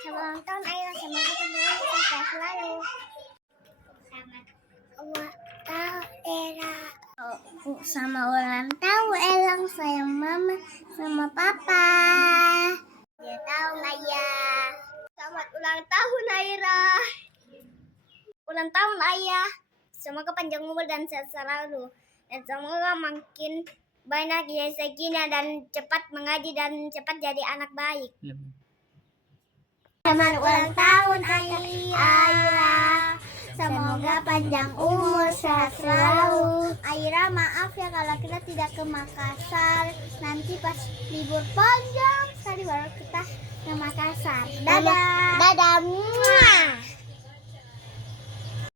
Selamat ulang tahun Aira, semoga panjang umur sehat selalu. Selamat ulang tahun Aira. Sama ulang tahun Elang, sayang mama sama papa. Ya tahun Ayah. Selamat ulang tahun Aira. Ulang tahun Ayah. Semoga panjang umur dan sehat selalu. Dan semoga makin banyak rezekinya dan cepat mengaji dan cepat jadi anak baik. Selamat ulang tahun Aira. Semoga panjang umur, sehat selalu. Aira, maaf ya kalau kita tidak ke Makassar. Nanti pas libur panjang sekali baru kita ke Makassar. Dadah. Dadah.